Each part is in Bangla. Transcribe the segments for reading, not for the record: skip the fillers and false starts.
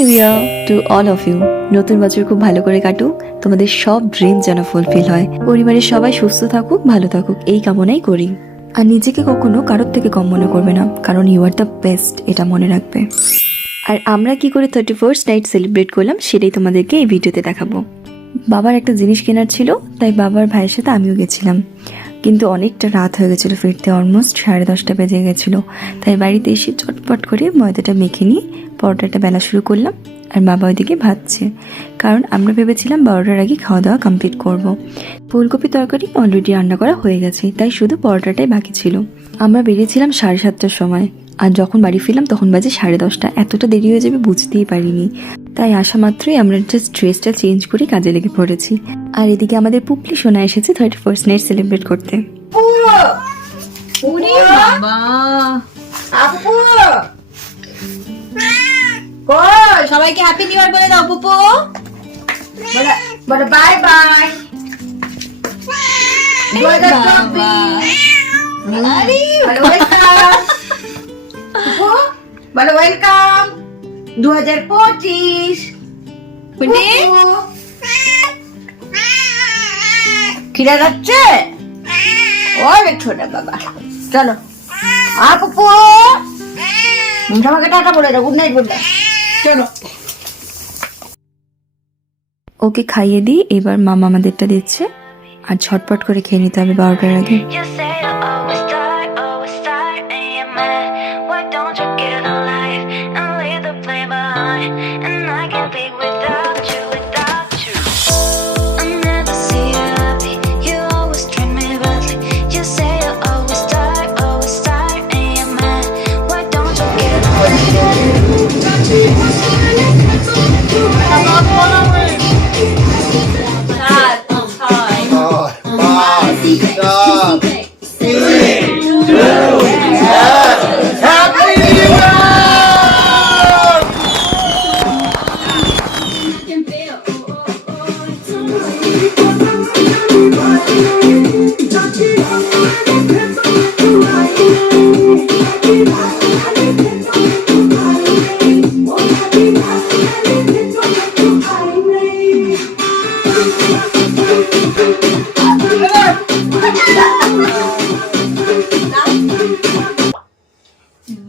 New year to all of you. নতুন বছর খুব ভালো করে কাটুক, তোমাদের সব ড্রিম যেন ফুলফিল হয়, পরিবারের সবাই সুস্থ থাকুক, ভালো থাকুক, এই কামনাই করি। আর নিজেকে কখনো কারোর থেকে কম মনে করবে না, কারণ ইউ আর দ্য বেস্ট, এটা মনে রাখবে। আর আমরা কি করে 31st নাইট সেলিব্রেট করলাম সেটাই তোমাদেরকে এই ভিডিওতে দেখাবো। বাবার একটা জিনিস কেনার ছিল, তাই বাবার ভাইয়ের সাথে আমিও গেছিলাম, কিন্তু অনেকটা রাত হয়ে গেছিলো ফিরতে, অলমোস্ট 10:30 বেজে গেছিলো। তাই বাড়িতে এসে চটপট করে ময়দাটা মেখে নিয়ে পরোটাটা বেলা শুরু করলাম, আর বাবা ওইদিকে ভাজছে, কারণ আমরা ভেবেছিলাম 12টার আগে খাওয়া দাওয়া কমপ্লিট করব। ফুলকপি তরকারি অলরেডি রান্না করা হয়ে গেছে, তাই শুধু পরোটাটাই বাকি ছিল। আমরা বেরিয়েছিলাম 7:30টার সময়, আর যখন বাড়ি ফিরলাম তখন বাজে 10:30। এতটা দেরি হয়ে যাবে বুঝতেই পারিনি, তাই আসা মাত্রই আমরা জাস্ট ড্রেসটা চেঞ্জ করে কাজে লেগে পড়েছি। আর এদিকে আমাদের পুপলি সোনা এসেছে 31st নাইট সেলিব্রেট করতে। সবাইকে হ্যাপি নিউ ইয়ার বলে দাও পুপু। বলো বাই বাই। বলো ওয়েলকাম 2025। খিদে যাচ্ছে অনেক ছোট বাবা। চলো পুপু সবাইকে টাটা বলে দাও, গুড নাইট বলে দাও। চলো ওকে খাইয়ে দিই, এবার মামা আমাদেরটা দিচ্ছে, আর ঝটপট করে খেয়ে নিতে হবে 12টার আগে।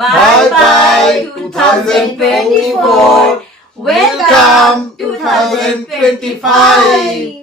Bye bye 2024. Welcome 2025.